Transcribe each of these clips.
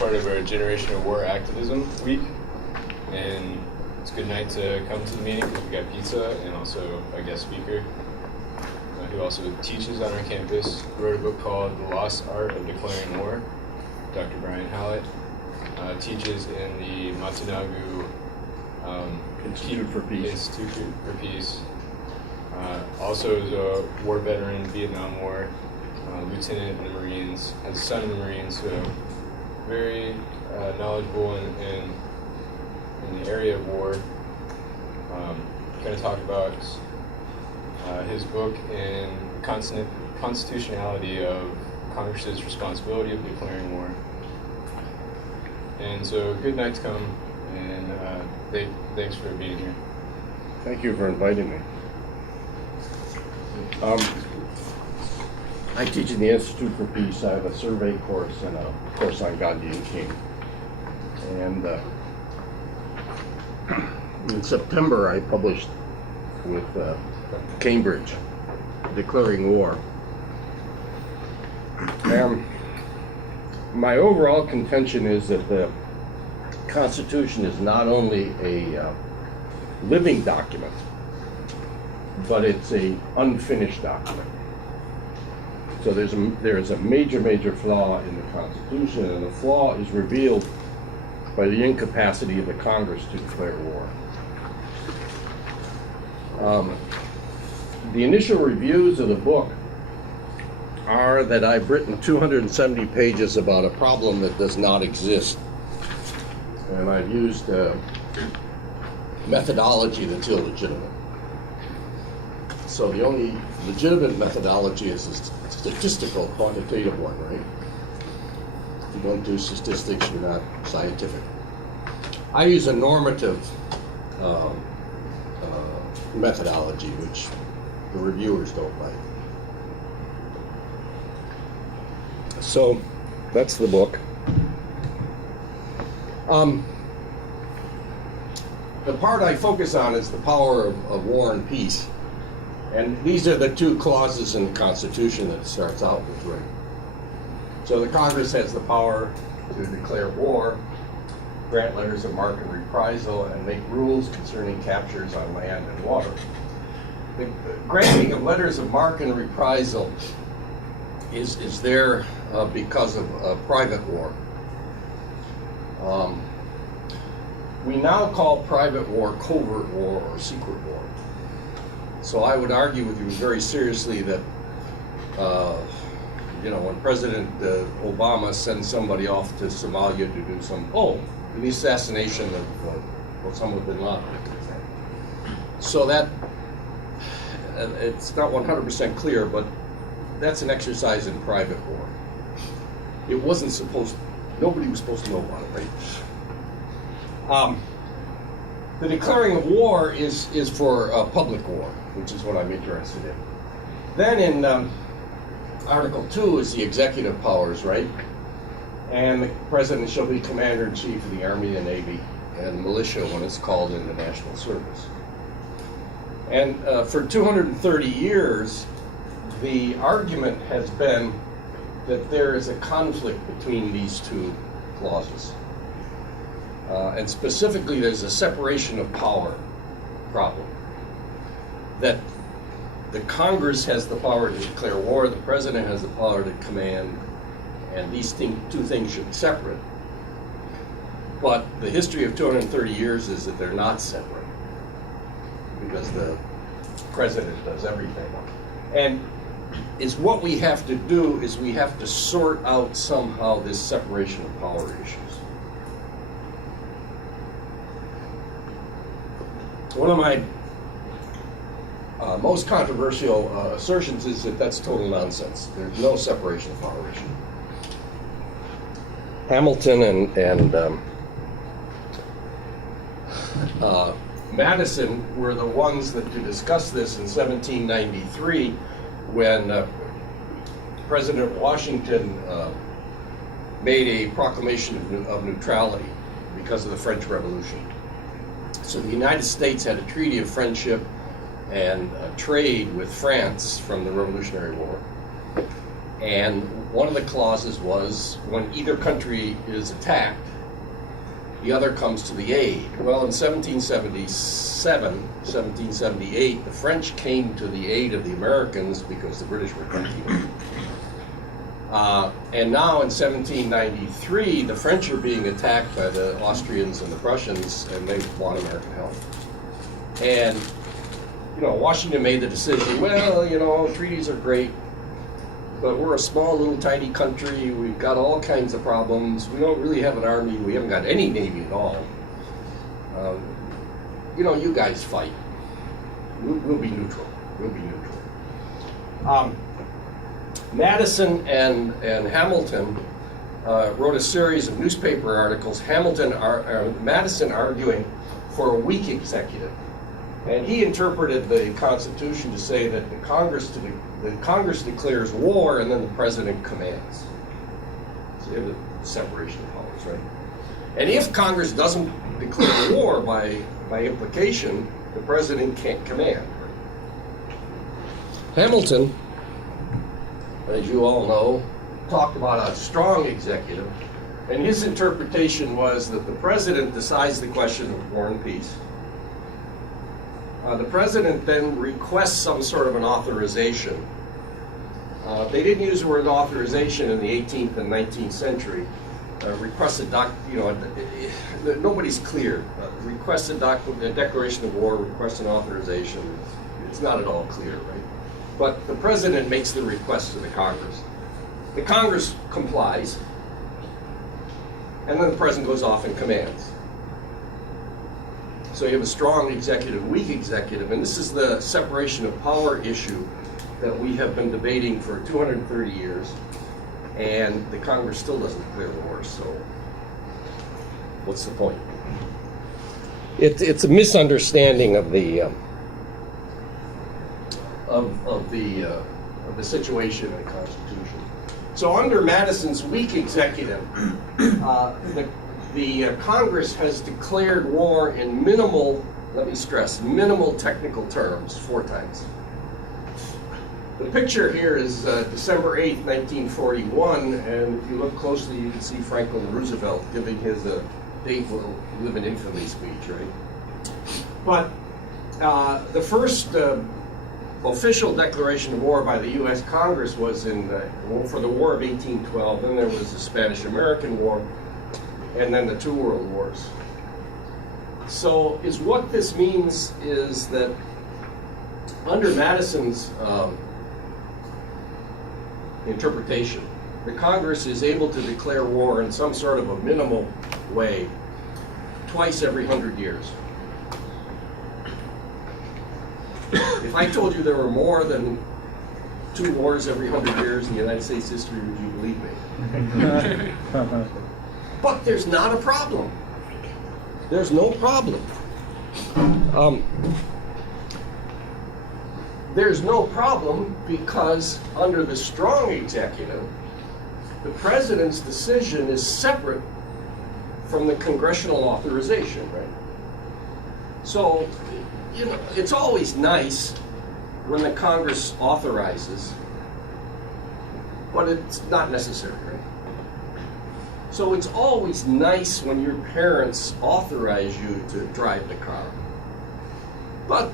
part of our Generation of War Activism Week, and it's a good night to come to the meeting because we got pizza and also a guest speaker who also teaches on our campus. He wrote a book called The Lost Art of Declaring War. Dr. Brian Hallett teaches in the Matsunagu Institute for Peace. Also is a war veteran, Vietnam War, lieutenant in the Marines, has a son in the Marines, so very knowledgeable in the area of war. Going to talk about his book and constitutionality of Congress's responsibility of declaring war. And so, good night to come, and thanks for being here. Thank you for inviting me. I teach in the Institute for Peace. I have a survey course and a course on Gandhi and King. And in September, I published with Cambridge, Declaring War. My overall contention is that the Constitution is not only a living document, but it's an unfinished document. So there is a major flaw in the Constitution, and the flaw is revealed by the incapacity of the Congress to declare war. The initial reviews of the book are that I've written 270 pages about a problem that does not exist. And I've used methodology that's illegitimate. So the only legitimate methodology is a statistical, quantitative one, right? If you don't do statistics, you're not scientific. I use a normative methodology, which the reviewers don't like. So that's the book. The part I focus on is the power of war and peace. And these are the two clauses in the Constitution that it starts out with, right? So the Congress has the power to declare war, grant letters of marque and reprisal, and make rules concerning captures on land and water. The granting of letters of marque and reprisal is there because of private war. We now call private war covert war or secret war. So I would argue with you very seriously that, when President Obama sends somebody off to Somalia to do the assassination of Osama bin Laden. So that, it's not 100% clear, but that's an exercise in private war. It wasn't nobody was supposed to know about it, right? The declaring of war is for public war, which is what I'm interested in. Then in Article 2 is the executive powers, right? And the president shall be commander-in-chief of the Army and Navy and the militia when it's called into national service. And for 230 years, the argument has been that there is a conflict between these two clauses. And specifically, there's a separation of power problem. That the Congress has the power to declare war, the president has the power to command, and these two things should be separate. But the history of 230 years is that they're not separate, because the president does everything. And is what we have to do is we have to sort out somehow this separation of power issues. One of my most controversial assertions is that that's total nonsense. There's no separation of power issue. Hamilton and Madison were the ones that to discuss this in 1793 when President Washington made a proclamation of neutrality because of the French Revolution. So the United States had a treaty of friendship and trade with France from the Revolutionary War. And one of the clauses was when either country is attacked, the other comes to the aid. Well, in 1777, 1778, the French came to the aid of the Americans because the British were attacking them. And now in 1793, the French are being attacked by the Austrians and the Prussians, and they want American help. And, you know, Washington made the decision, well, you know, treaties are great, but we're a small, little, tiny country. We've got all kinds of problems. We don't really have an army. We haven't got any navy at all. You know, you guys fight. We'll be neutral. We'll be neutral. Madison and Hamilton wrote a series of newspaper articles. Madison arguing for a weak executive, and he interpreted the Constitution to say that the Congress declares war and then the president commands. So you have the separation of powers, right? And if Congress doesn't declare war by implication, the president can't command. Hamilton, as you all know, talked about a strong executive, and his interpretation was that the president decides the question of war and peace. The president then requests some sort of an authorization. They didn't use the word authorization in the 18th and 19th century. Nobody's clear. Request a declaration of war, request an authorization. It's not at all clear, right? But the president makes the request to the Congress. The Congress complies, and then the president goes off and commands. So you have a strong executive, weak executive, and this is the separation of power issue that we have been debating for 230 years, and the Congress still doesn't declare war, so what's the point? It's a misunderstanding of the situation in the Constitution. So under Madison's weak executive, the Congress has declared war in minimal, let me stress, minimal technical terms 4 times. The picture here is December 8th, 1941, and if you look closely, you can see Franklin Roosevelt giving his date will live in infamy speech, right? But the first official declaration of war by the U.S. Congress was for the War of 1812. Then there was the Spanish-American War, and then the 2 World Wars. So what this means is that under Madison's interpretation, the Congress is able to declare war in some sort of a minimal way twice every 100 years. If I told you there were more than 2 wars every 100 years in the United States history, would you believe me? But there's not a problem. There's no problem. There's no problem because under the strong executive, the president's decision is separate from the congressional authorization, right? So, you know, it's always nice when the Congress authorizes, but it's not necessary, right? So it's always nice when your parents authorize you to drive the car. But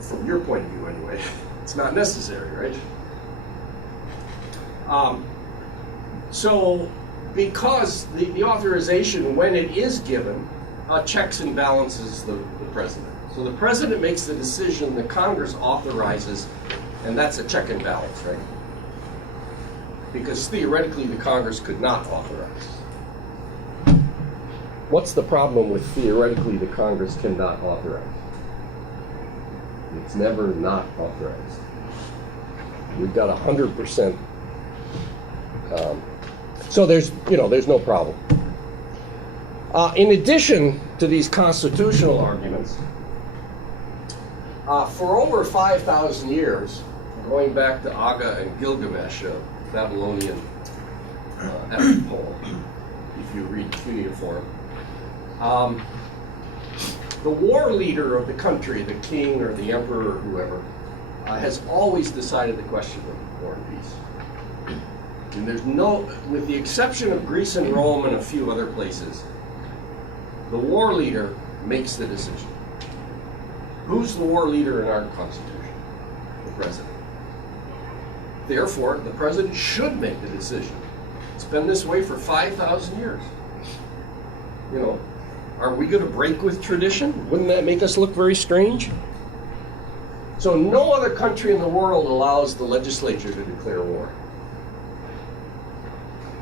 from your point of view anyway, it's not necessary, right? So because the authorization, when it is given, checks and balances the president. So the president makes the decision, the Congress authorizes, and that's a check and balance, right? Because theoretically the Congress could not authorize. What's the problem with theoretically the Congress cannot authorize? It's never not authorized. We've got 100%. So there's no problem. In addition to these constitutional arguments, for over 5,000 years, going back to Aga and Gilgamesh, a Babylonian epic poem, if you read cuneiform, the war leader of the country, the king or the emperor or whoever, has always decided the question of war and peace. And there's no, with the exception of Greece and Rome and a few other places, the war leader makes the decision. Who's the war leader in our Constitution? The president. Therefore, the president should make the decision. It's been this way for 5,000 years. You know, are we going to break with tradition? Wouldn't that make us look very strange? So no other country in the world allows the legislature to declare war.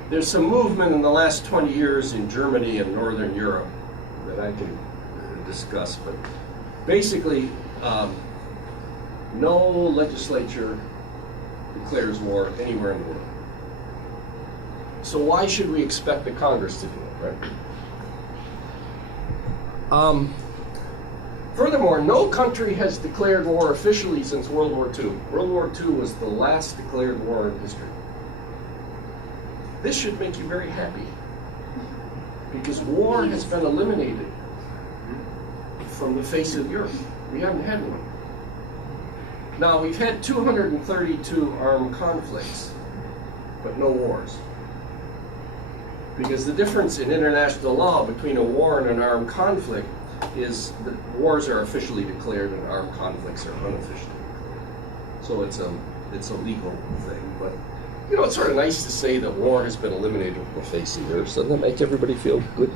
There's some movement in the last 20 years in Germany and Northern Europe that I can discuss, but basically, no legislature declares war anywhere in the world. So why should we expect the Congress to do it, right? Furthermore, no country has declared war officially since World War II. World War II was the last declared war in history. This should make you very happy, because war has been eliminated from the face of the earth. We haven't had one. Now, we've had 232 armed conflicts, but no wars. Because the difference in international law between a war and an armed conflict is that wars are officially declared and armed conflicts are unofficially declared. So it's a legal thing, but you know, it's sort of nice to say that war has been eliminated from the face of the earth. So that makes everybody feel good.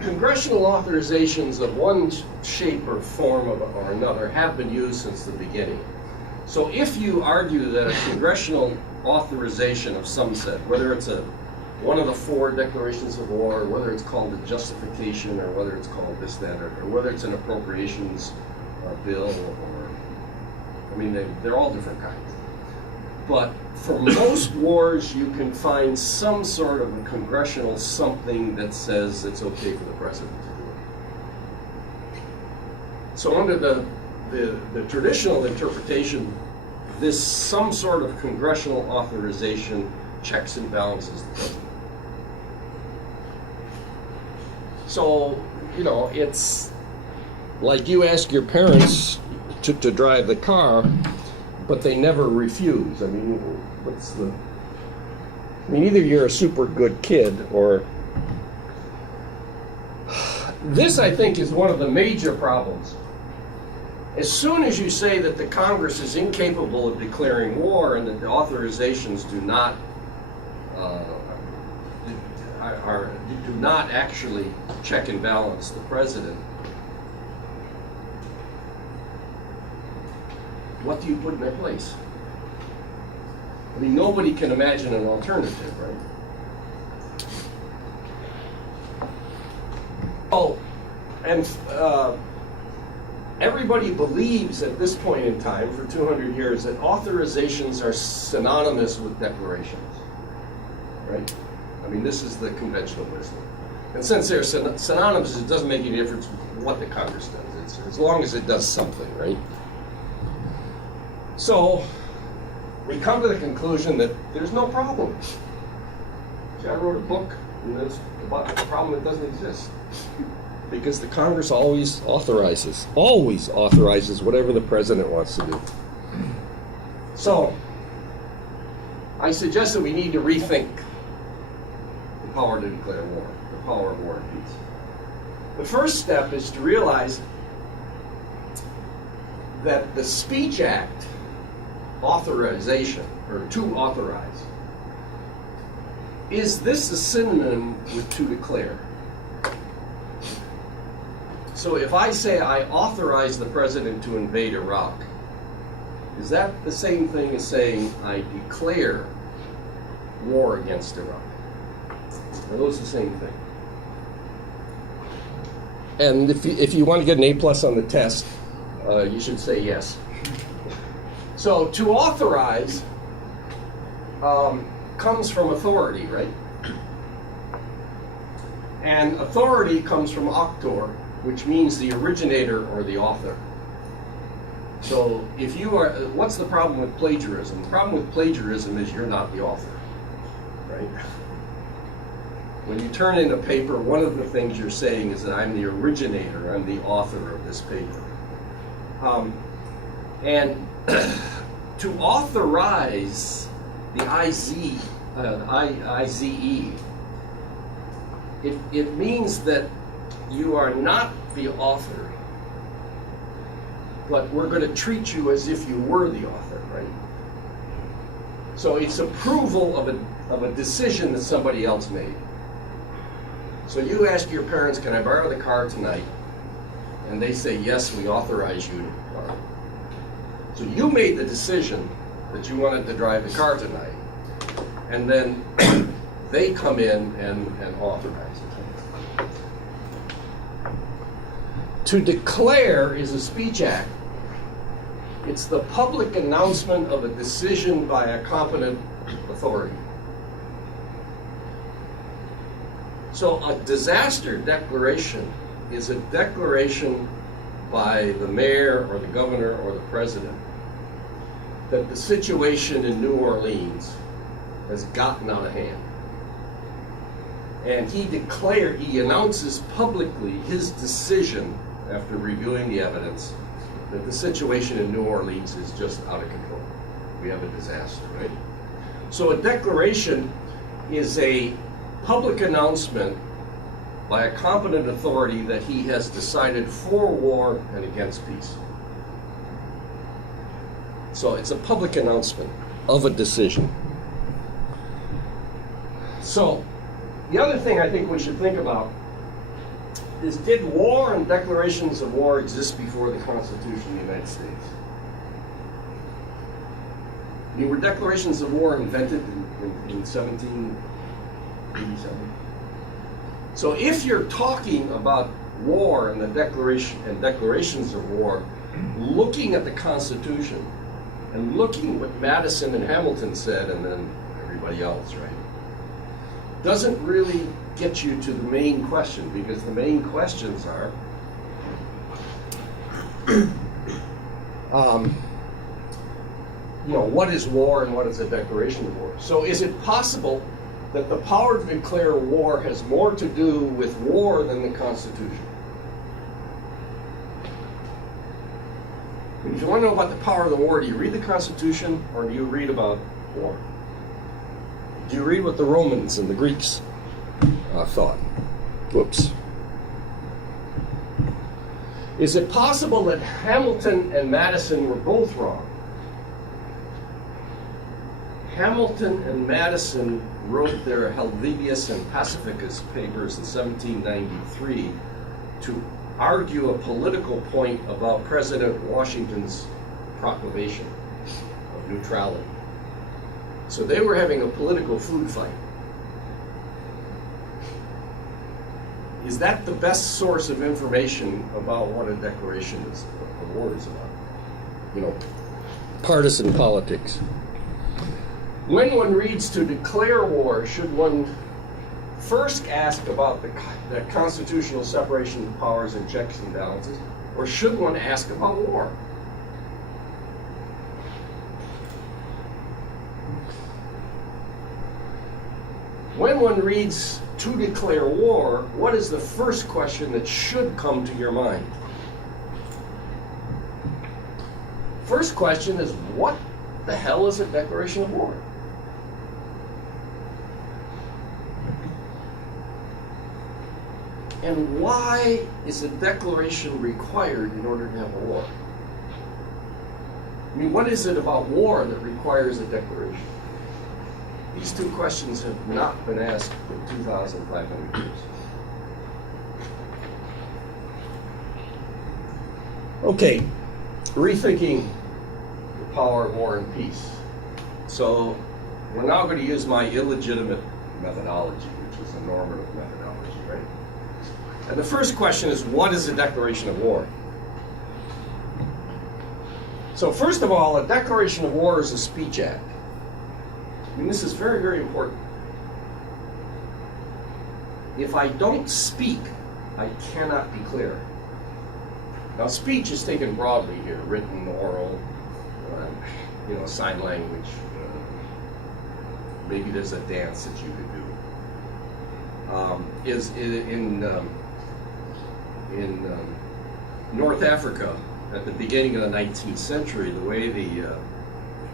Congressional authorizations of one shape or form or another have been used since the beginning. So if you argue that a congressional authorization of some set, whether it's one of the 4 declarations of war, or whether it's called a justification, or whether it's called this, that, or whether it's an appropriations bill, or, I mean, they're all different kinds. But for most wars, you can find some sort of a congressional something that says it's okay for the president to do it. So under the traditional interpretation, this some sort of congressional authorization checks and balances the president. So, you know, it's like you ask your parents to drive the car, but they never refuse. I mean, either you're a super good kid or... This, I think, is one of the major problems. As soon as you say that the Congress is incapable of declaring war and that the authorizations do not actually check and balance the president, what do you put in their place? I mean, nobody can imagine an alternative, right? Oh, and everybody believes at this point in time, for 200 years, that authorizations are synonymous with declarations, right? I mean, this is the conventional wisdom. And since they're synonymous, it doesn't make any difference what the Congress does. It's as long as it does something, right? So we come to the conclusion that there's no problem. See, I wrote a book about the problem that doesn't exist. Because the Congress always authorizes whatever the president wants to do. So I suggest that we need to rethink the power to declare war, the power of war and peace. The first step is to realize that the Speech Act authorization, or to authorize, is this a synonym with to declare? So if I say I authorize the president to invade Iraq, is that the same thing as saying I declare war against Iraq? Are those the same thing? And if you want to get an A+ on the test, you should say yes. So to authorize comes from authority, right? And authority comes from auctor, which means the originator or the author. So if you are, what's the problem with plagiarism? The problem with plagiarism is you're not the author, right? When you turn in a paper, one of the things you're saying is that I'm the originator, I'm the author of this paper. And to authorize the IZE, it means that you are not the author, but we're going to treat you as if you were the author, right? So it's approval of a decision that somebody else made. So you ask your parents, can I borrow the car tonight? And they say, yes, we authorize you to borrow. So you made the decision that you wanted to drive the car tonight. And then they come in and authorize it. To declare is a speech act. It's the public announcement of a decision by a competent authority. So a disaster declaration is a declaration by the mayor or the governor or the president that the situation in New Orleans has gotten out of hand. And he announces publicly his decision after reviewing the evidence that the situation in New Orleans is just out of control. We have a disaster, right? So a declaration is a public announcement by a competent authority that he has decided for war and against peace. So it's a public announcement of a decision. So the other thing I think we should think about is, did war and declarations of war exist before the Constitution of the United States? I mean, were declarations of war invented in 1787? So if you're talking about war and the declarations of war, looking at the Constitution and looking what Madison and Hamilton said, and then everybody else, right, doesn't really get you to the main question, because the main questions are what is war and what is a declaration of war? So is it possible that the power to declare war has more to do with war than the Constitution? If you want to know about the power of the war, do you read the Constitution or do you read about war? Do you read what the Romans and the Greeks thought? Whoops. Is it possible that Hamilton and Madison were both wrong? Hamilton and Madison wrote their Helvidius and Pacificus papers in 1793 to argue a political point about President Washington's proclamation of neutrality. So they were having a political food fight. Is that the best source of information about what a declaration of war is about? Partisan politics. When one reads to declare war, should one first ask about the constitutional separation of powers and checks and balances, or should one ask about war? When one reads to declare war, what is the first question that should come to your mind? First question is, what the hell is a declaration of war? And why is a declaration required in order to have a war? I mean, what is it about war that requires a declaration? These two questions have not been asked for 2,500 years. Okay, rethinking the power of war and peace. So we're now going to use my illegitimate methodology, which is a normative methodology, right? And the first question is, what is a declaration of war? So first of all, a declaration of war is a speech act. I mean, this is very, very important. If I don't speak, I cannot declare. Now, speech is taken broadly here, written, oral, sign language. Maybe there's a dance that you could do. In North Africa, at the beginning of the 19th century, the way the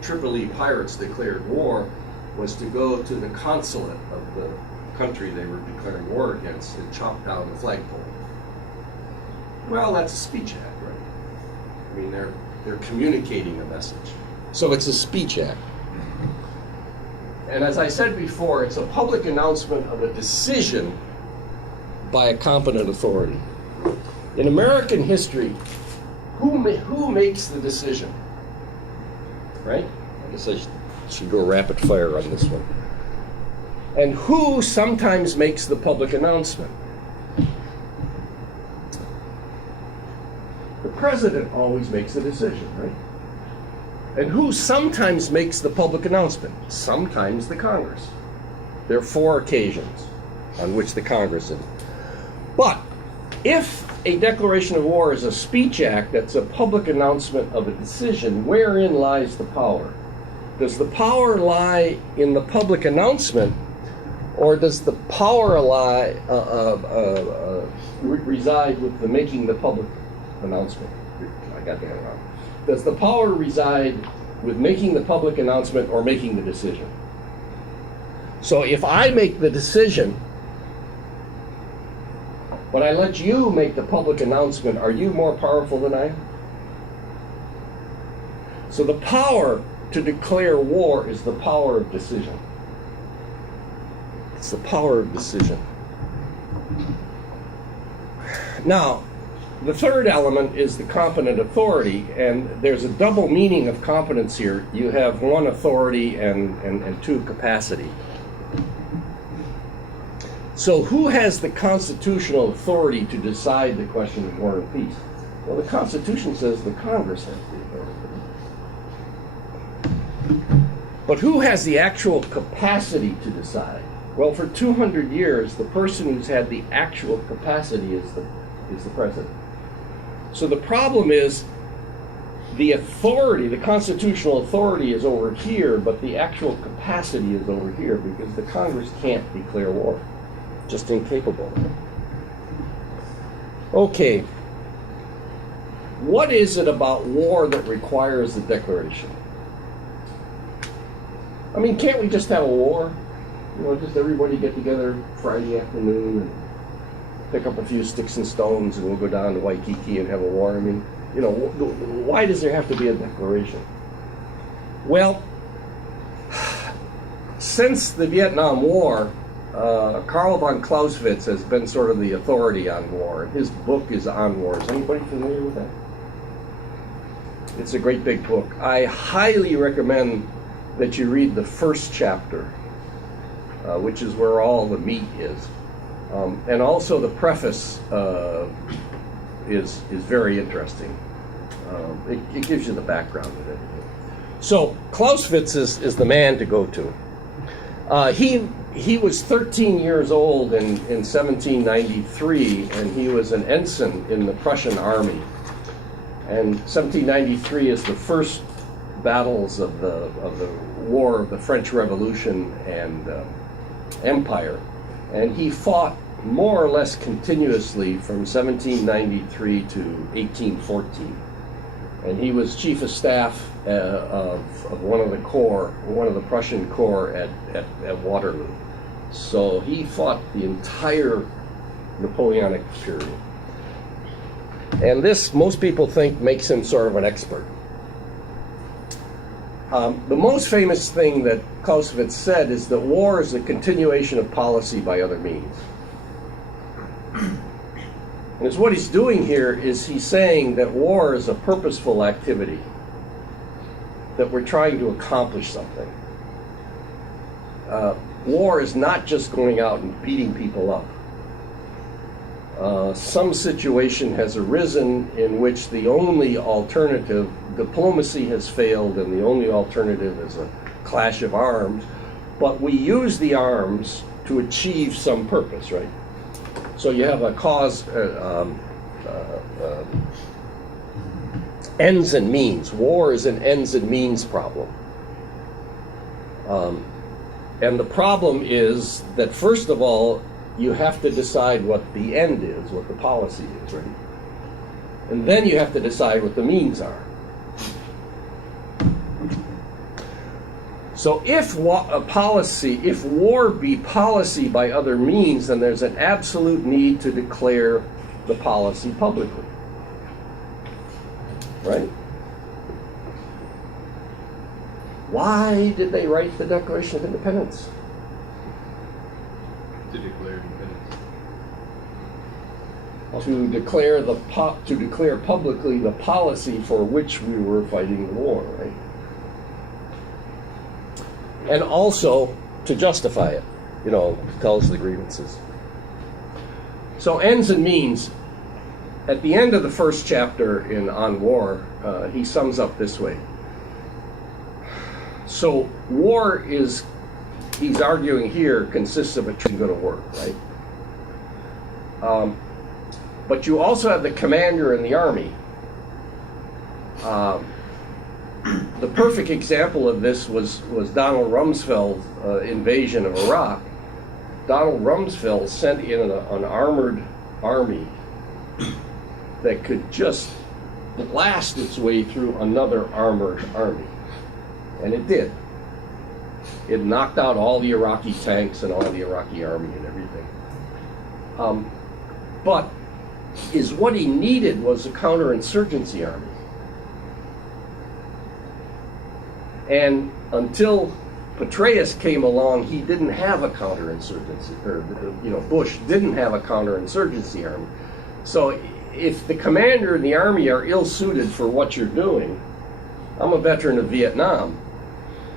Tripoli pirates declared war was to go to the consulate of the country they were declaring war against and chop down the flagpole. Well, that's a speech act, right? I mean, they're communicating a message. So it's a speech act. And as I said before, it's a public announcement of a decision by a competent authority. In American history, who makes the decision? Right? I guess I should go rapid fire on this one. And who sometimes makes the public announcement? The president always makes the decision, right? And who sometimes makes the public announcement? Sometimes the Congress. There are 4 occasions on which the Congress is. But if a declaration of war is a speech act that's a public announcement of a decision, wherein lies the power? Does the power lie in the public announcement, or does the power reside with the making the public announcement? I got that wrong. Does the power reside with making the public announcement or making the decision? So if I make the decision, but I let you make the public announcement, are you more powerful than I am? So the power to declare war is the power of decision. It's the power of decision. Now, the third element is the competent authority, and there's a double meaning of competence here. You have 1, authority, and 2, capacity. So who has the constitutional authority to decide the question of war and peace? Well, the Constitution says the Congress has the authority. But who has the actual capacity to decide? Well, for 200 years, the person who's had the actual capacity is the president. So the problem is the authority, the constitutional authority is over here, but the actual capacity is over here because the Congress can't declare war. Just incapable. Okay. What is it about war that requires a declaration? I mean, can't we just have a war? You know, just everybody get together Friday afternoon and pick up a few sticks and stones and we'll go down to Waikiki and have a war. I mean, you know, why does there have to be a declaration? Well, since the Vietnam War, Karl von Clausewitz has been sort of the authority on war. His book is On War. Is anybody familiar with that? It's a great big book. I highly recommend that you read the first chapter, which is where all the meat is. And also the preface is very interesting. It gives you the background of everything. So Clausewitz is the man to go to. He was 13 years old in 1793, and he was an ensign in the Prussian army. And 1793 is the first battles of the War of the French Revolution and Empire. And he fought more or less continuously from 1793 to 1814. And he was chief of staff of one of the Prussian corps at Waterloo. So he fought the entire Napoleonic period. And this, most people think, makes him sort of an expert. The most famous thing that Clausewitz said is that war is a continuation of policy by other means. And what he's doing here is he's saying that war is a purposeful activity, that we're trying to accomplish something. War is not just going out and beating people up. Some situation has arisen in which the only alternative, diplomacy has failed, and the only alternative is a clash of arms, but we use the arms to achieve some purpose, right? So you have a cause, ends and means. War is an ends and means problem. And the problem is that, first of all, you have to decide what the end is, what the policy is, right? And then you have to decide what the means are. So if if war be policy by other means, then there's an absolute need to declare the policy publicly. Right? Why did they write the Declaration of Independence? To declare independence. To declare publicly the policy for which we were fighting the war, right? And also to justify it, tell us the grievances. So ends and means. At the end of the first chapter On War, he sums up this way. So war is, he's arguing here, consists of a true go to work, right? But you also have the commander in the army. The perfect example of this was Donald Rumsfeld's invasion of Iraq. Donald Rumsfeld sent in an armored army that could just blast its way through another armored army. And it did. It knocked out all the Iraqi tanks and all the Iraqi army and everything. But what he needed was a counterinsurgency army. And until Petraeus came along, he didn't have a counterinsurgency, Bush didn't have a counterinsurgency army. So if the commander and the army are ill-suited for what you're doing, I'm a veteran of Vietnam,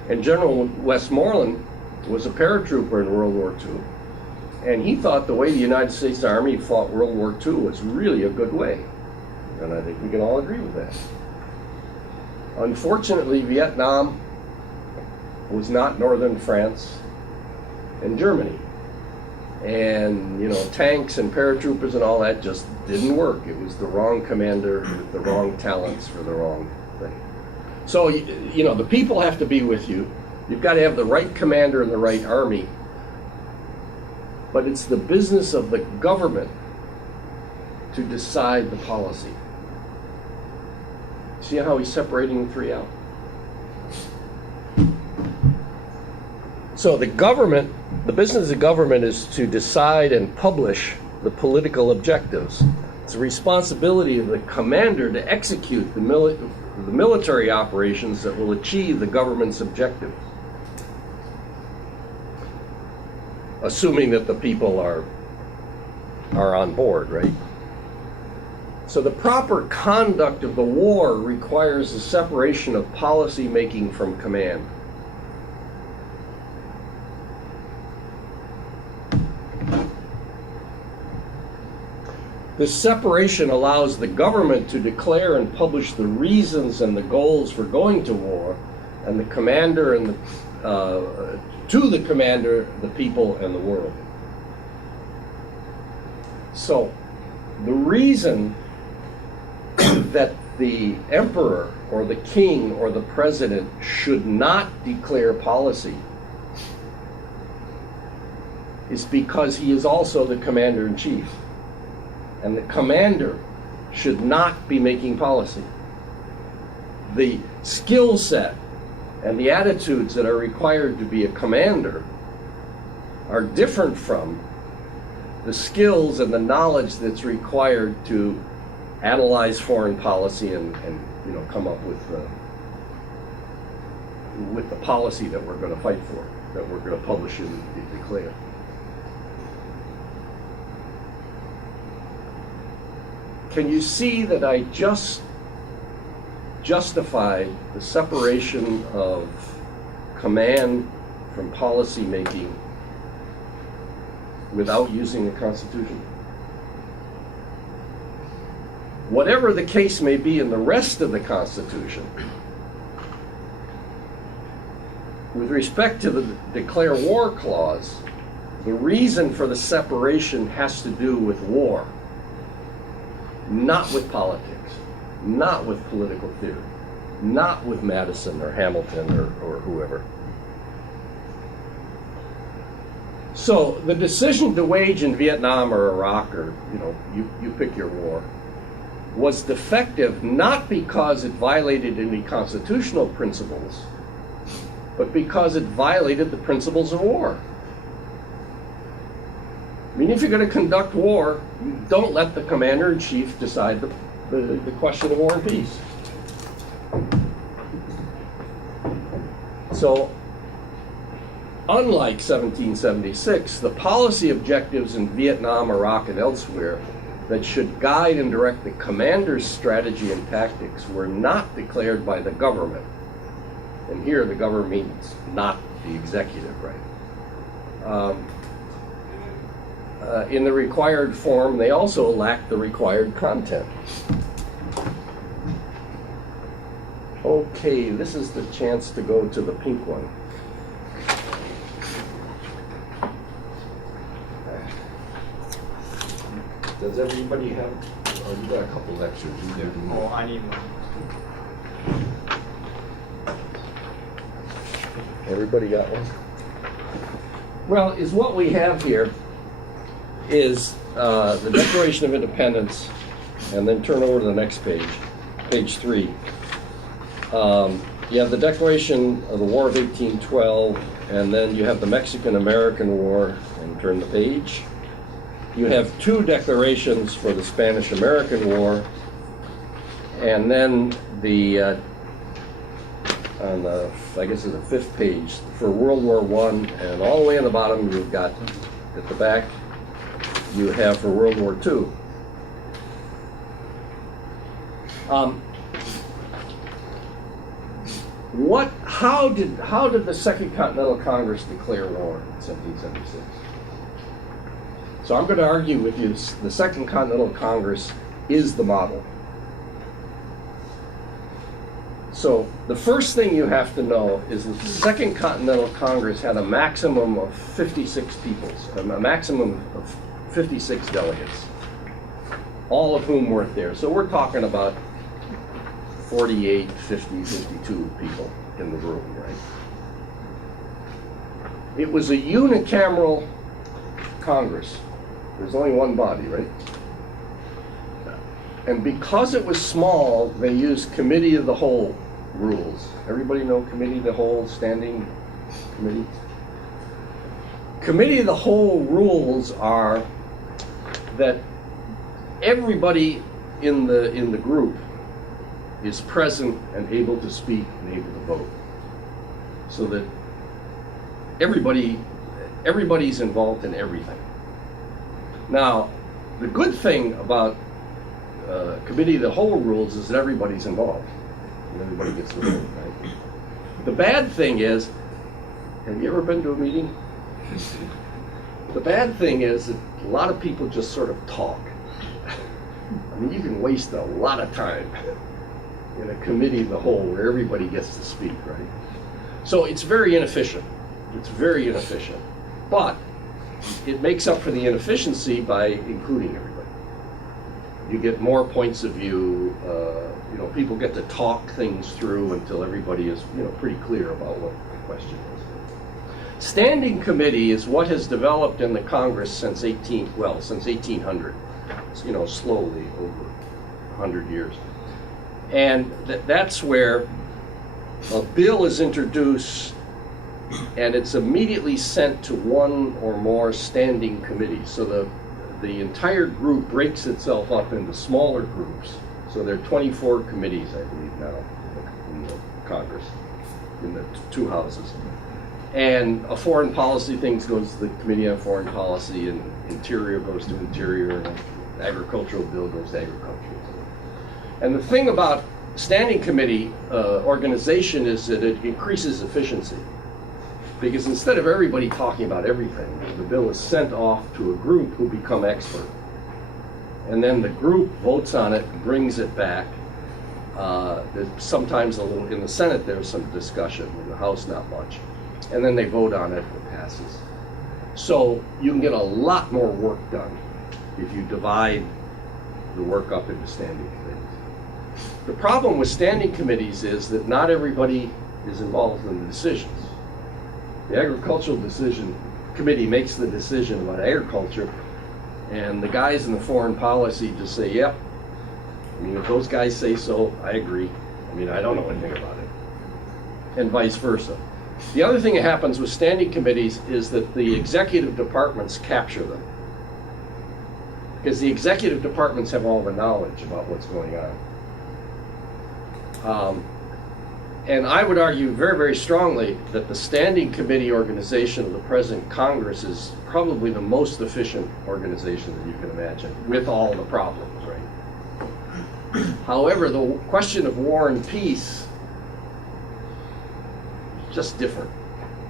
and General Westmoreland was a paratrooper in World War II, and he thought the way the United States Army fought World War II was really a good way, and I think we can all agree with that. Unfortunately, Vietnam was not northern France and Germany. And, tanks and paratroopers and all that just didn't work. It was the wrong commander with the wrong talents for the wrong thing. So, the people have to be with you. You've got to have the right commander and the right army. But it's the business of the government to decide the policy. See how he's separating the three out? So the business of government is to decide and publish the political objectives. It's the responsibility of the commander to execute the military operations that will achieve the government's objectives. Assuming that the people are on board, right? So the proper conduct of the war requires the separation of policy making from command. This separation allows the government to declare and publish the reasons and the goals for going to war, and the commander and to the commander, the people, and the world. So the reason that the emperor or the king or the president should not declare policy is because he is also the commander-in-chief. And the commander should not be making policy. The skill set and the attitudes that are required to be a commander are different from the skills and the knowledge that's required to analyze foreign policy and come up with the policy that we're going to fight for, that we're going to publish and declare. Can you see that I just justified the separation of command from policy making without using the Constitution? Whatever the case may be in the rest of the Constitution, with respect to the declare war clause, the reason for the separation has to do with war, not with politics, not with political theory, not with Madison or Hamilton or whoever. So the decision to wage in Vietnam or Iraq, or you pick your war, was defective not because it violated any constitutional principles, but because it violated the principles of war. I mean, if you're going to conduct war, you don't let the commander-in-chief decide the question of war and peace. So, unlike 1776, the policy objectives in Vietnam, Iraq, and elsewhere that should guide and direct the commander's strategy and tactics were not declared by the government. And here the government means not the executive, right? In the required form, they also lack the required content. Okay, this is the chance to go to the pink one. Does everybody have, oh, you got a couple extras. You did. Oh, I need one. Everybody got one? Well, is what we have here is the Declaration of Independence, and then turn over to the next page, page 3. You have the Declaration of the War of 1812, and then you have the Mexican-American War, and turn the page. You have 2 declarations for the Spanish-American War, and then the on the, I guess it's the 5th page, for World War I, and all the way on the bottom you've got, at the back, you have for World War II. How did the Second Continental Congress declare war in 1776? So I'm going to argue with you the Second Continental Congress is the model. So the first thing you have to know is that the Second Continental Congress had a maximum of 56 peoples, a maximum of 56 delegates, all of whom weren't there. So we're talking about 48, 50, 52 people in the room, right? It was a unicameral Congress. There's only one body, right? And because it was small, they used committee of the whole rules. Everybody know committee of the whole, standing committee? Committee of the whole rules are that everybody in the group is present and able to speak and able to vote, so that everybody's involved in everything. Now, the good thing about committee of the whole rules is that everybody's involved and everybody gets to vote, right? The bad thing is, have you ever been to a meeting? The bad thing is that a lot of people just sort of talk. I mean, you can waste a lot of time in a committee of the whole where everybody gets to speak, right? So it's very inefficient. It's very inefficient. But it makes up for the inefficiency by including everybody. You get more points of view. People get to talk things through until everybody is, pretty clear about what the question is. Standing committee is what has developed in the Congress since 1800. Slowly over 100 years. And that's where a bill is introduced and it's immediately sent to one or more standing committees. So the entire group breaks itself up into smaller groups. So there are 24 committees, I believe, now in the Congress, in the 2 houses. And a foreign policy thing goes to the Committee on Foreign Policy, and Interior goes to Interior, and Agricultural bill goes to Agricultural. And the thing about standing committee organization is that it increases efficiency. Because instead of everybody talking about everything, the bill is sent off to a group who become expert. And then the group votes on it, brings it back. Sometimes in the Senate there's some discussion, in the House not much. And then they vote on it, it passes. So you can get a lot more work done if you divide the work up into standing committees. The problem with standing committees is that not everybody is involved in the decisions. The Agricultural Committee makes the decision about agriculture, and the guys in the foreign policy just say, yep. I mean, if those guys say so, I agree. I mean, I don't know anything about it. And vice versa. The other thing that happens with standing committees is that the executive departments capture them. Because the executive departments have all the knowledge about what's going on. And I would argue very, very strongly that the standing committee organization of the present Congress is probably the most efficient organization that you can imagine, with all the problems, right? However, the question of war and peace is just different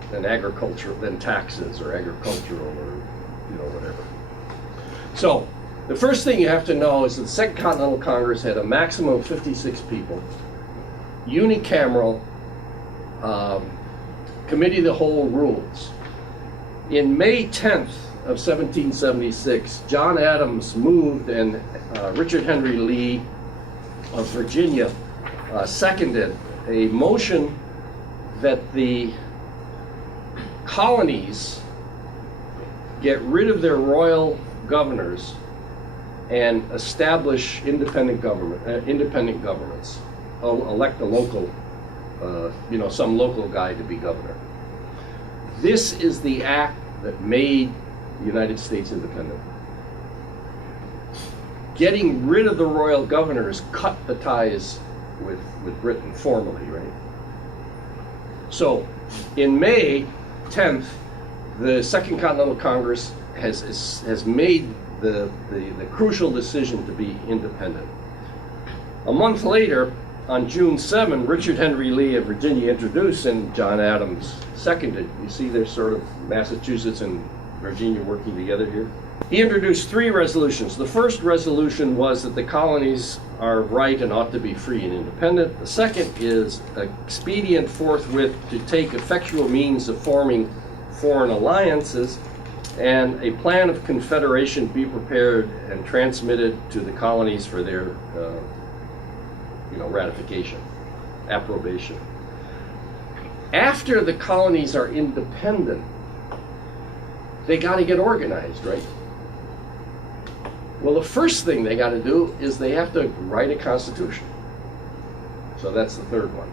than agriculture, than taxes or agricultural or, whatever. So, the first thing you have to know is that the Second Continental Congress had a maximum of 56 people, unicameral, committee of the whole rules. In May 10th of 1776, John Adams moved and Richard Henry Lee of Virginia seconded a motion that the colonies get rid of their royal governors and establish independent governments. Elect a local, some local guy to be governor. This is the act that made the United States independent. Getting rid of the royal governors cut the ties with Britain formally, right? So, in May 10th, the Second Continental Congress has made the crucial decision to be independent. A month later, on June 7, Richard Henry Lee of Virginia introduced and John Adams seconded. You see there's sort of Massachusetts and Virginia working together here. He introduced 3 resolutions. The first resolution was that the colonies are right and ought to be free and independent. The second is expedient forthwith to take effectual means of forming foreign alliances, and a plan of confederation be prepared and transmitted to the colonies for their ratification, approbation. After the colonies are independent, they got to get organized, right? Well, the first thing they got to do is they have to write a constitution. So that's the third one.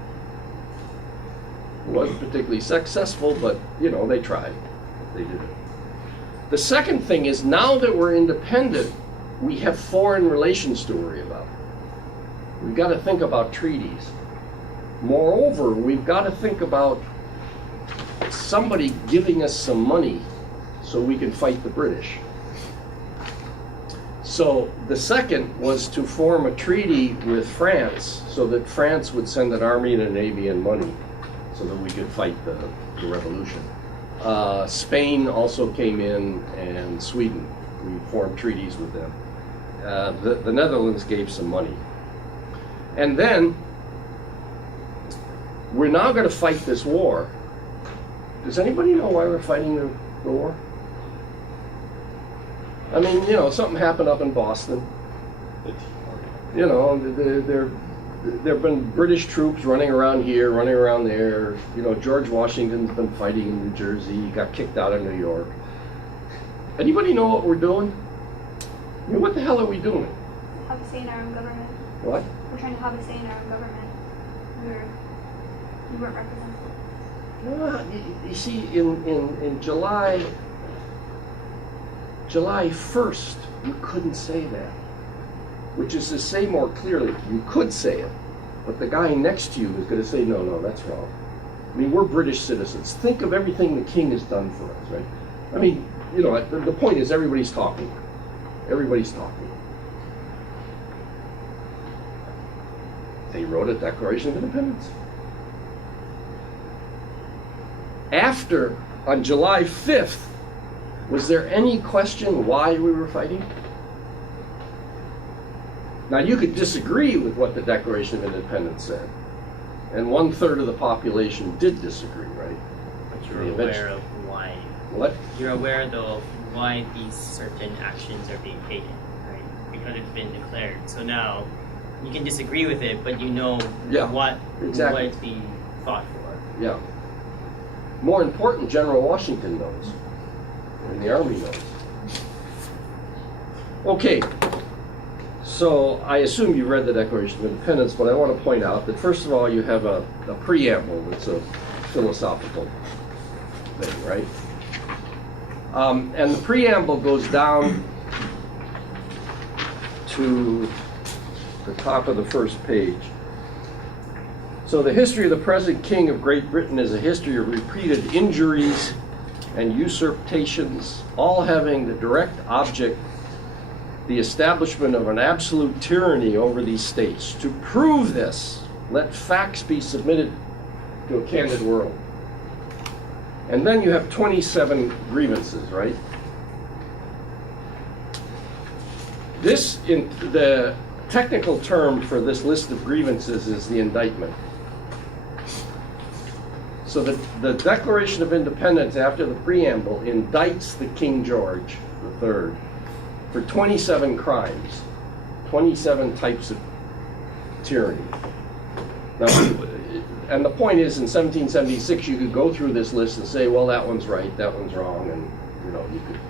It wasn't particularly successful, but, they tried. They did it. The second thing is, now that we're independent, we have foreign relations to worry about. We've got to think about treaties. Moreover, we've got to think about somebody giving us some money so we can fight the British. So the second was to form a treaty with France so that France would send an army and a navy and money so that we could fight the revolution. Spain also came in, and Sweden. We formed treaties with them. The Netherlands gave some money. And then, we're now going to fight this war. Does anybody know why we're fighting the war? I mean, something happened up in Boston. There have been British troops running around here, running around there. George Washington's been fighting in New Jersey. He got kicked out of New York. Anybody know what we're doing? I mean, what the hell are we doing? Have a say in our own government. What? We're trying to have a say in our own government. We weren't represented. You see, in July 1st, you couldn't say that. Which is to say more clearly, you could say it, but the guy next to you is going to say, no, that's wrong. I mean, we're British citizens. Think of everything the king has done for us, right? I mean, the point is everybody's talking. Everybody's talking. They wrote a Declaration of Independence. After, on July 5th, was there any question why we were fighting? Now, you could disagree with what the Declaration of Independence said, and 1/3 of the population did disagree, right? But you're aware of why. What? You're aware, though, of why these certain actions are being taken, right? Because it's been declared. So now, you can disagree with it, but what it's being fought for. Yeah. More important, General Washington knows, and the Army knows. Okay. So I assume you read the Declaration of Independence, but I want to point out that first of all, you have a preamble that's a philosophical thing, right? And the preamble goes down to the top of the first page. So the history of the present King of Great Britain is a history of repeated injuries and usurpations, all having the direct object the establishment of an absolute tyranny over these states. To prove this, let facts be submitted to a candid world. And then you have 27 grievances, right? This, in the technical term for this list of grievances, is the indictment. So the Declaration of Independence, after the preamble, indicts the King George III for 27 crimes, 27 types of tyranny. Now, and the point is, in 1776, you could go through this list and say, well, that one's right, that one's wrong, and you could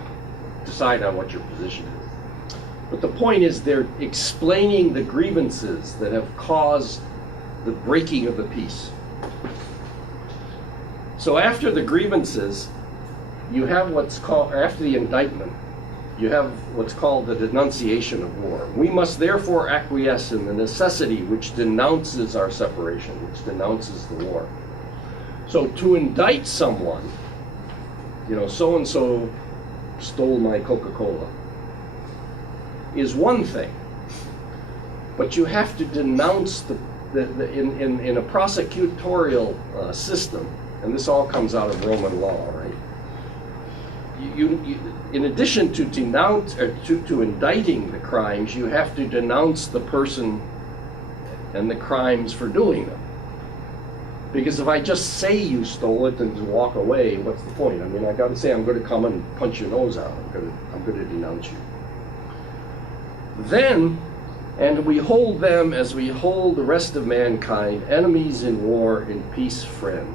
decide on what your position is. But the point is, they're explaining the grievances that have caused the breaking of the peace. So after the grievances, you have what's called, after the indictment, you have what's called the denunciation of war. We must therefore acquiesce in the necessity which denounces our separation, which denounces the war. So to indict someone, so-and-so stole my Coca-Cola, is one thing. But you have to denounce in a prosecutorial system, and this all comes out of Roman law, right? You, in addition to to indicting the crimes, you have to denounce the person and the crimes for doing them. Because if I just say you stole it and walk away, what's the point? I mean, I got to say I'm going to come and punch your nose out. I'm going to denounce you. Then, and we hold them as we hold the rest of mankind, enemies in war, in peace, friend.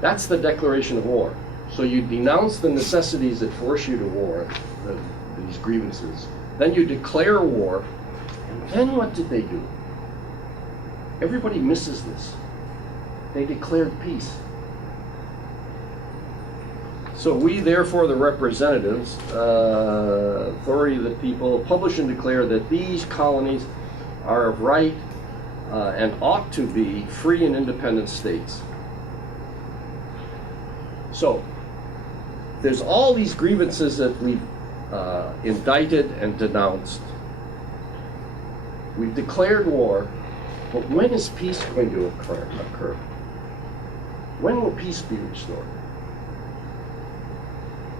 That's the declaration of war. So you denounce the necessities that force you to war, these grievances. Then you declare war. And then what did they do? Everybody misses this. They declared peace. So we, therefore, the representatives, authority of the people, publish and declare that these colonies are of right and ought to be free and independent states. So there's all these grievances that we've indicted and denounced. We've declared war, but when is peace going to occur? When will peace be restored?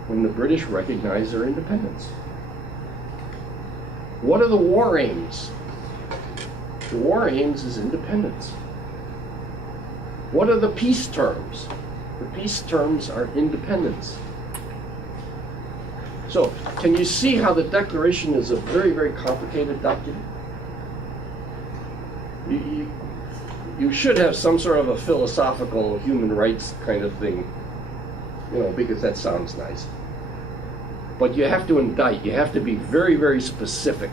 When the British recognize their independence. What are the war aims? The war aims is independence. What are the peace terms? The peace terms are independence. So, can you see how the Declaration is a very, very complicated document? You should have some sort of a philosophical human rights kind of thing, because that sounds nice. But you have to indict. You have to be very, very specific.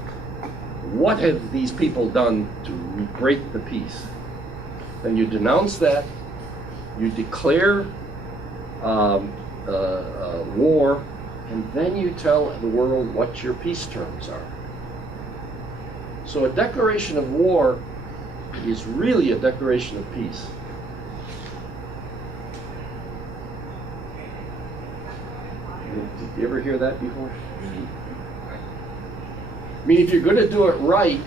What have these people done to break the peace? Then you denounce that. You declare war, and then you tell the world what your peace terms are. So a declaration of war is really a declaration of peace. Did you ever hear that before? I mean, if you're going to do it right,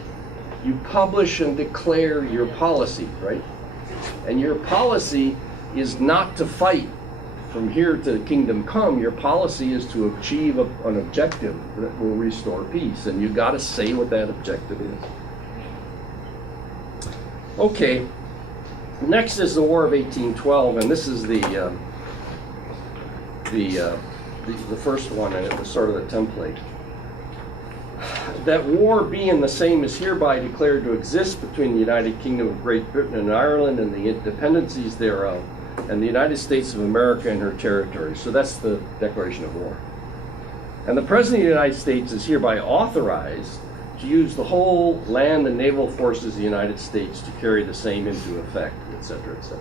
you publish and declare your policy, right? And your policy is not to fight from here to kingdom come. Your policy is to achieve an objective that will restore peace, and you've got to say what that objective is. Okay, next is the War of 1812, and this is the first one, and it was sort of the template. That war being the same is hereby declared to exist between the United Kingdom of Great Britain and Ireland and the dependencies thereof, and the United States of America and her territories. So that's the declaration of war. And the President of the United States is hereby authorized to use the whole land and naval forces of the United States to carry the same into effect, etc., etc.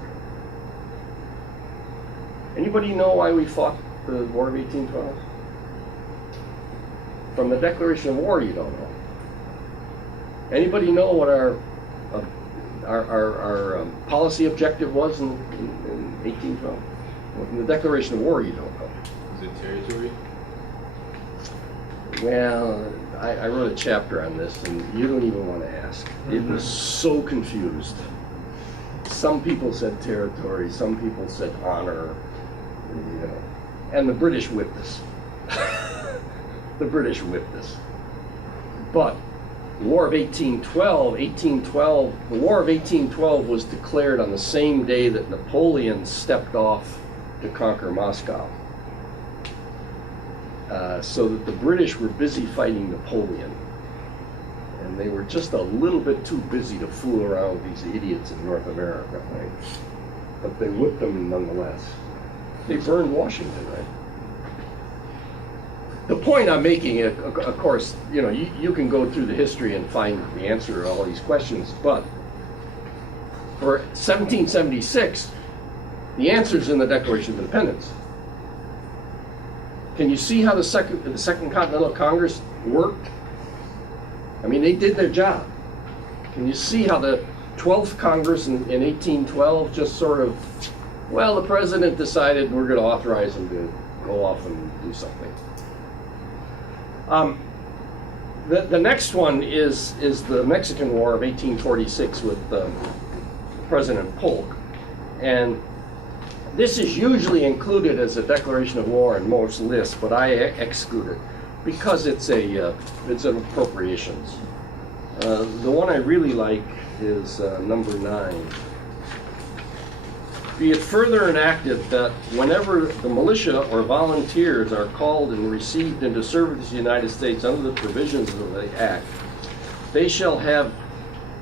Anybody know why we fought the War of 1812? From the Declaration of War, you don't know. Anybody know what our policy objective was in 1812? Well, from the Declaration of War, you don't know. Is it territory? Well, I wrote a chapter on this, and you don't even want to ask. It was so confused. Some people said territory, some people said honor, you know, and the British whipped us. The British whipped us. But the War of 1812, the War of 1812 was declared on the same day that Napoleon stepped off to conquer Moscow. So that the British were busy fighting Napoleon. And they were just a little bit too busy to fool around with these idiots in North America, right? But they whipped them nonetheless. They burned Washington, right? The point I'm making, of course, you know, you can go through the history and find the answer to all these questions, but for 1776, the answer's in the Declaration of Independence. Can you see how the Second Continental Congress worked? I mean, they did their job. Can you see how the 12th Congress in 1812 just sort of, well, the president decided we're going to authorize him to go off and do something. The next one is the Mexican War of 1846 with President Polk. And this is usually included as a declaration of war in most lists, but I exclude it because it's an appropriations. The one I really like is number 9. Be it further enacted that whenever the militia or volunteers are called and received into service of the United States under the provisions of the Act, they shall have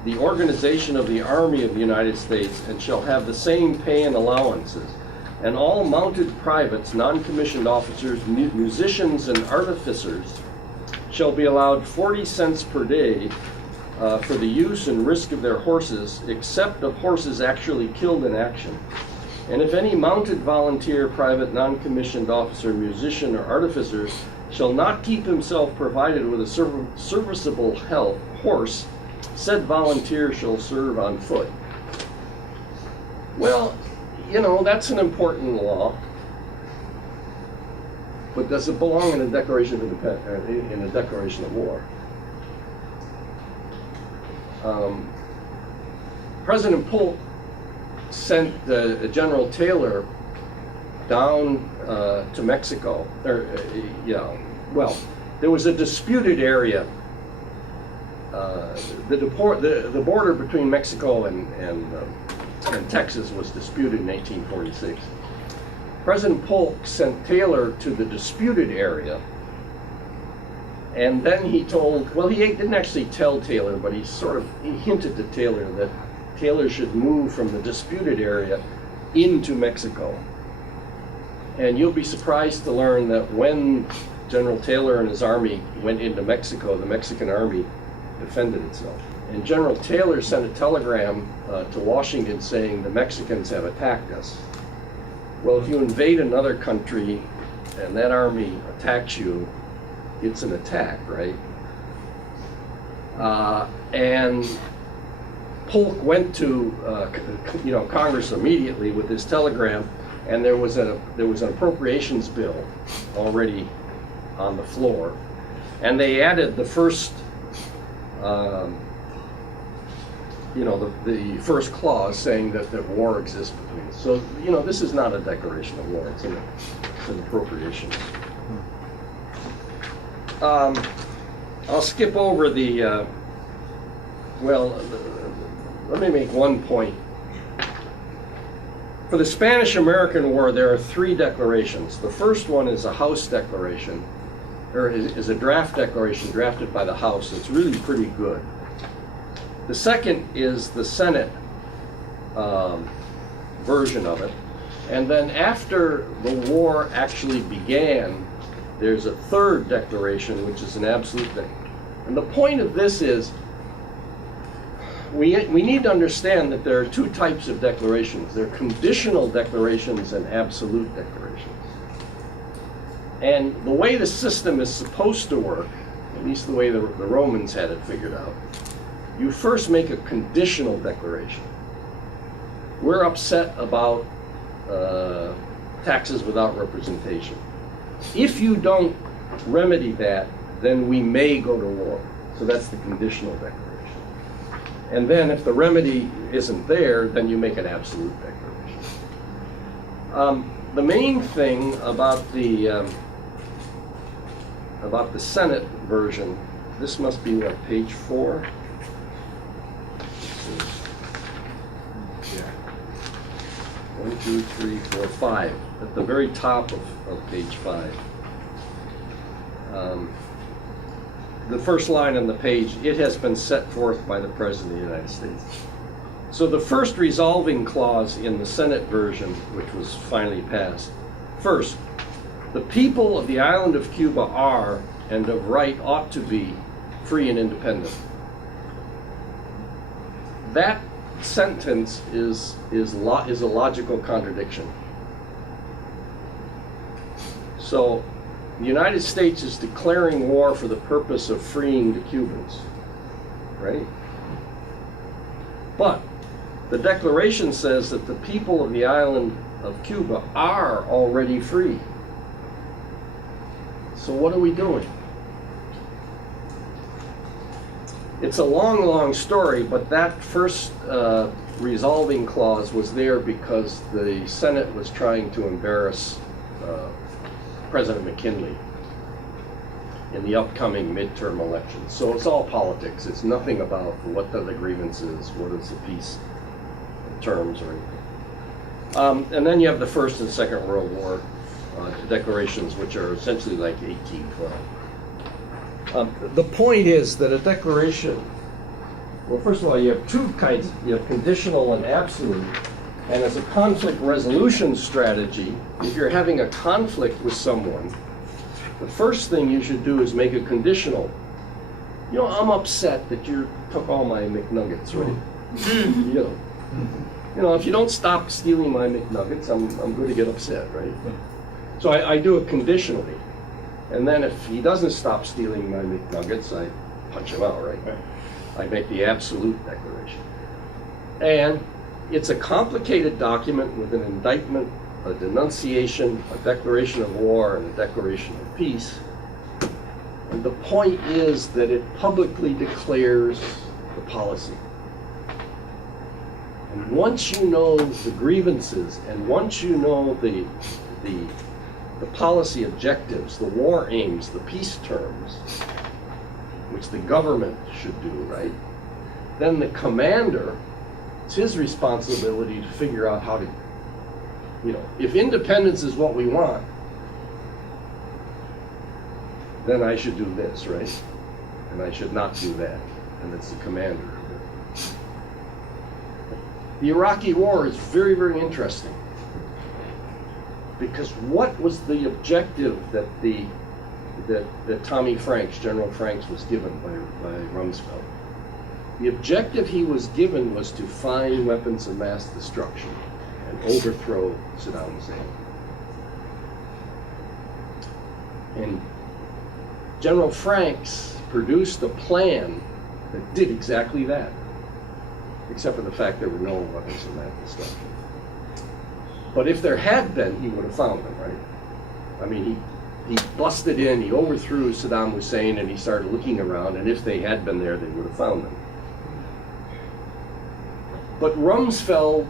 the organization of the Army of the United States and shall have the same pay and allowances. And all mounted privates, non-commissioned officers, musicians, and artificers shall be allowed 40 cents per day for the use and risk of their horses, except of horses actually killed in action. And if any mounted volunteer, private, non-commissioned officer, musician, or artificer shall not keep himself provided with a serviceable horse, said volunteer shall serve on foot. Well, you know, that's an important law. But does it belong in a Declaration of Independence, in a Declaration of War? President Polk sent General Taylor down to Mexico. Well, there was a disputed area. The border between Mexico and Texas was disputed in 1846. President Polk sent Taylor to the disputed area, and then he told, well, he didn't actually tell Taylor, but he hinted to Taylor that Taylor should move from the disputed area into Mexico. And you'll be surprised to learn that when General Taylor and his army went into Mexico, the Mexican army defended itself. And General Taylor sent a telegram to Washington saying the Mexicans have attacked us. Well, if you invade another country and that army attacks you, it's an attack, right? And Polk went to Congress immediately with this telegram, and there was an appropriations bill already on the floor, and they added the first the first clause saying that war exists between us. So, this is not a declaration of war, it's an appropriation. I'll skip over let me make one point. For the Spanish-American War, there are 3 declarations. The first one is a House declaration, or is a draft declaration drafted by the House. It's really pretty good. The second is the Senate version of it. And then after the war actually began, there's a third declaration, which is an absolute thing. And the point of this is, we need to understand that there are two types of declarations. There are conditional declarations and absolute declarations. And the way the system is supposed to work, at least the way the Romans had it figured out, you first make a conditional declaration. We're upset about taxes without representation. If you don't remedy that, then we may go to war. So that's the conditional declaration. And then if the remedy isn't there, then you make an absolute declaration. The main thing about the Senate version, this must be what, page 4? Yeah. 1, 2, 3, 4, 5. At the very top of page 5. The first line on the page, it has been set forth by the President of the United States. So the first resolving clause in the Senate version, which was finally passed, first, the people of the island of Cuba are, and of right ought to be, free and independent. That sentence is a logical contradiction. So the United States is declaring war for the purpose of freeing the Cubans, right? But the Declaration says that the people of the island of Cuba are already free. So what are we doing? It's a long, long story, but that first resolving clause was there because the Senate was trying to embarrass President McKinley in the upcoming midterm elections. So it's all politics. It's nothing about what the grievance is, what is the peace terms or anything. And then you have the First and Second World War declarations, which are essentially like 1812. The point is that a declaration, well, first of all, you have two kinds. You have conditional and absolute. And as a conflict resolution strategy, if you're having a conflict with someone, the first thing you should do is make a conditional. You know, I'm upset that you took all my McNuggets, right? You know, if you don't stop stealing my McNuggets, I'm going to get upset, right? So I do it conditionally. And then if he doesn't stop stealing my McNuggets, I punch him out, right? I make the absolute declaration. And it's a complicated document with an indictment, a denunciation, a declaration of war, and a declaration of peace. And the point is that it publicly declares the policy. And once you know the grievances, and once you know the policy objectives, the war aims, the peace terms, which the government should do, right? Then the commander, it's his responsibility to figure out how to, you know, if independence is what we want, then I should do this, right? And I should not do that. And it's the commander. The Iraqi war is very, very interesting. Because what was the objective that Tommy Franks, General Franks, was given by Rumsfeld? The objective he was given was to find weapons of mass destruction and overthrow Saddam Hussein. And General Franks produced a plan that did exactly that, except for the fact there were no weapons of mass destruction. But if there had been, he would have found them, right? I mean, he busted in, he overthrew Saddam Hussein, and he started looking around, and if they had been there, they would have found them. But Rumsfeld,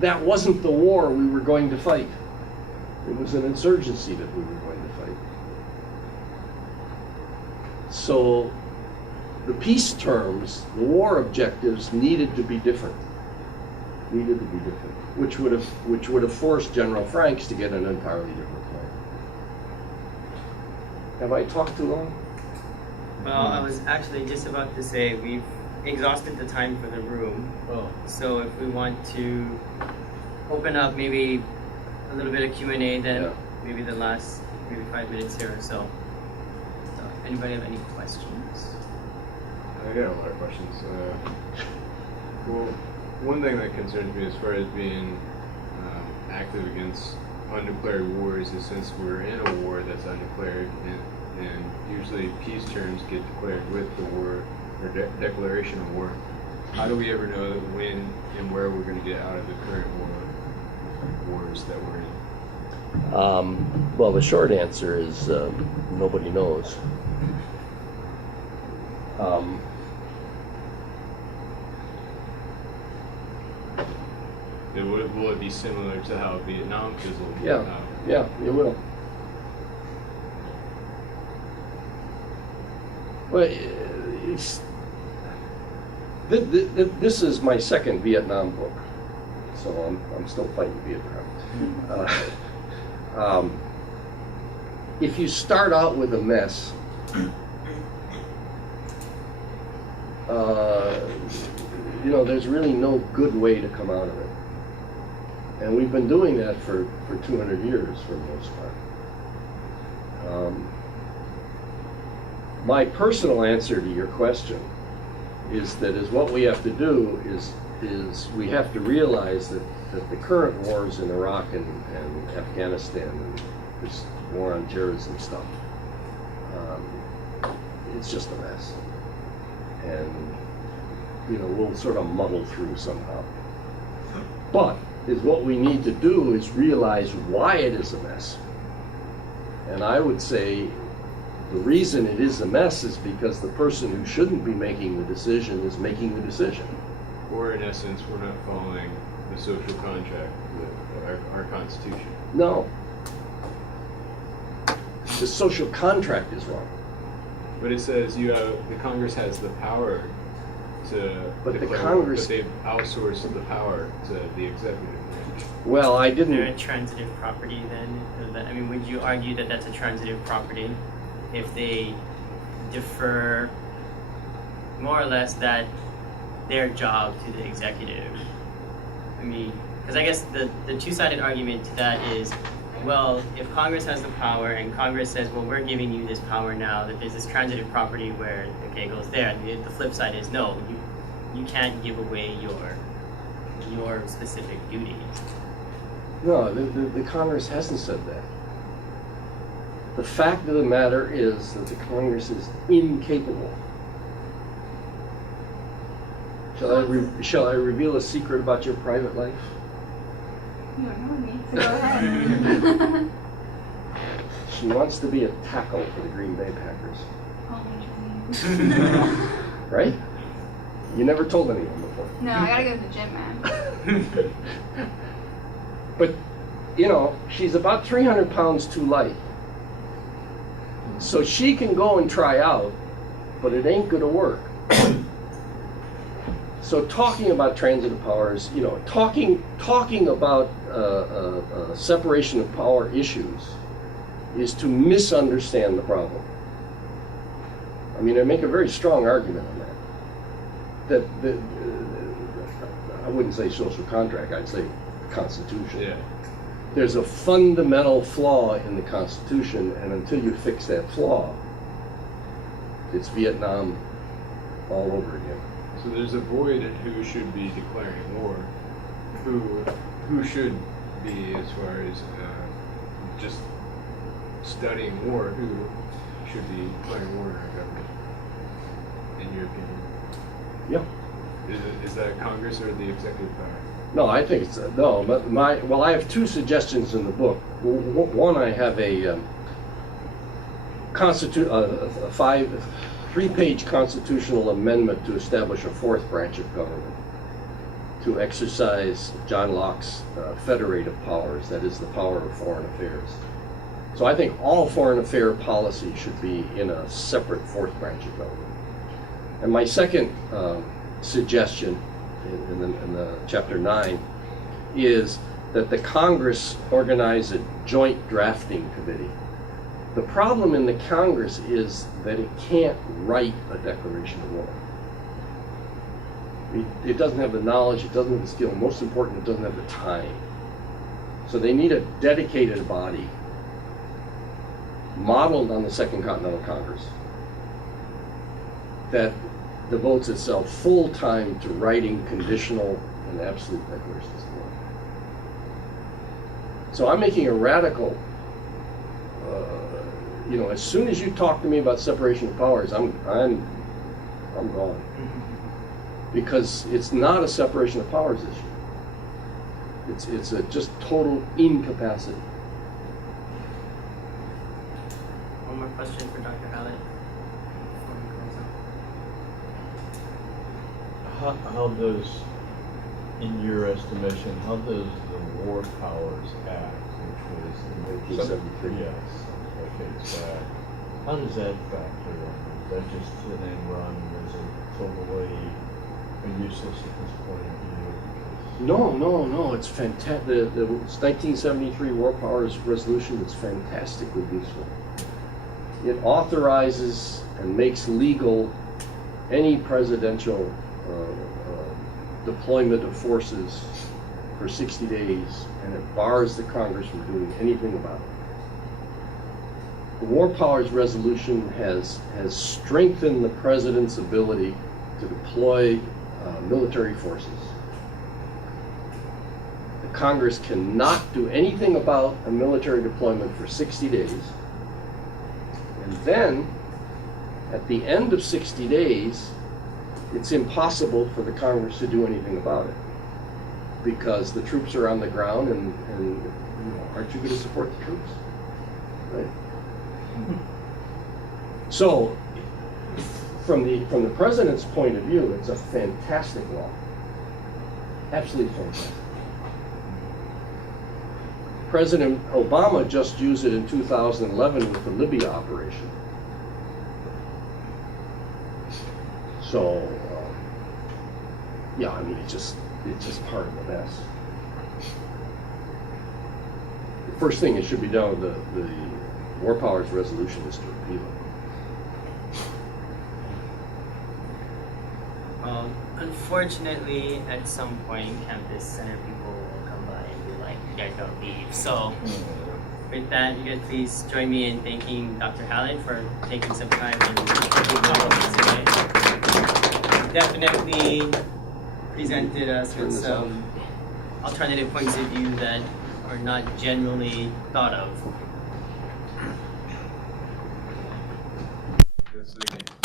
that wasn't the war we were going to fight. It was an insurgency that we were going to fight. So the peace terms, the war objectives needed to be different. Which would have forced General Franks to get an entirely different plan. Have I talked too long? Well, I was actually just about to say we've exhausted the time for the room. Oh. So if we want to open up maybe a little bit of Q&A, then maybe the last 5 minutes here or so. Anybody have any questions? I got a lot of questions. Well, one thing that concerns me as far as being active against undeclared wars is since we're in a war that's undeclared, and usually peace terms get declared with the war or declaration of war. How do we ever know when and where we're going to get out of the current wars that we're in? Well, the short answer is nobody knows. Will it be similar to how Vietnam fizzled? Yeah, it will. Well, this is my second Vietnam book, so I'm still fighting Vietnam. If you start out with a mess, there's really no good way to come out of it. And we've been doing that for 200 years for the most part. My personal answer to your question is what we have to do is we have to realize that the current wars in Iraq and Afghanistan and this war on terrorism stuff, it's just a mess. And, we'll sort of muddle through somehow. But what we need to do is realize why it is a mess. And I would say the reason it is a mess is because the person who shouldn't be making the decision is making the decision. Or in essence, we're not following the social contract, our Constitution. No. The social contract is wrong. But it says the Congress has the power to But the declare, Congress- but they've outsourced the power to the executive branch. Well, I Is there a didn't. transitive property then? I mean, would you argue that that's a transitive property if they defer more or less their job to the executive? I mean, because I guess the two-sided argument to that is, well, if Congress has the power and Congress says, well, we're giving you this power now, that there's this transitive property where, okay, it goes there. And the flip side is, no, you can't give away your specific duties. No, the Congress hasn't said that. The fact of the matter is that the Congress is incapable. Shall I reveal a secret about your private life? You don't know me, so go ahead. She wants to be a tackle for the Green Bay Packers, Oh, interesting. right? You never told anyone before. No, I gotta go to the gym, man. But, she's about 300 pounds too light. So she can go and try out, but it ain't gonna work. So talking about transitive powers, talking about separation of power issues is to misunderstand the problem. I mean, I make a very strong argument on that. I wouldn't say social contract, I'd say Constitution. Yeah. There's a fundamental flaw in the Constitution, and until you fix that flaw, it's Vietnam all over again. So there's a void in who should be declaring war. Who should be, as far as just studying war, who should be declaring war in our government, in your opinion? Yeah. Is that Congress or the executive power? No, I think it's no. But I have two suggestions in the book. One, I have a three-page constitutional amendment to establish a fourth branch of government to exercise John Locke's federative powers, that is, the power of foreign affairs. So I think all foreign affair policy should be in a separate fourth branch of government. And my second suggestion in the chapter 9 is that the Congress organize a joint drafting committee. The problem in the Congress is that it can't write a declaration of war. It doesn't have the knowledge, it doesn't have the skill, and most important, it doesn't have the time. So they need a dedicated body modeled on the Second Continental Congress that devotes itself full-time to writing conditional and absolute declarations of war. So I'm making a radical, as soon as you talk to me about separation of powers, I'm gone. Because it's not a separation of powers issue. It's a just total incapacity. One more question for Dr. Hallett. before we close out. How does, in your estimation, how does the War Powers Act, which was the 1973. Yes, decades back, how does that factor in? Is that just an end run? Is it totally useless at this point of view? No, it's fantastic. The 1973 War Powers Resolution is fantastically useful. It authorizes and makes legal any presidential deployment of forces for 60 days, and it bars the Congress from doing anything about it. The War Powers Resolution has strengthened the president's ability to deploy military forces. The Congress cannot do anything about a military deployment for 60 days. And then, at the end of 60 days, it's impossible for the Congress to do anything about it. Because the troops are on the ground and aren't you going to support the troops? Right? So, from the president's point of view, it's a fantastic law. Absolutely fantastic. President Obama just used it in 2011 with the Libya operation. So, it's just part of the mess. The first thing that should be done with the War Powers Resolution is to repeal it. Unfortunately, at some point, Campus Center people will come by and be like, you guys don't leave. So, with that, you guys please join me in thanking Dr. Hallett for taking some time and today. Definitely presented us with some alternative points of view that are not generally thought of.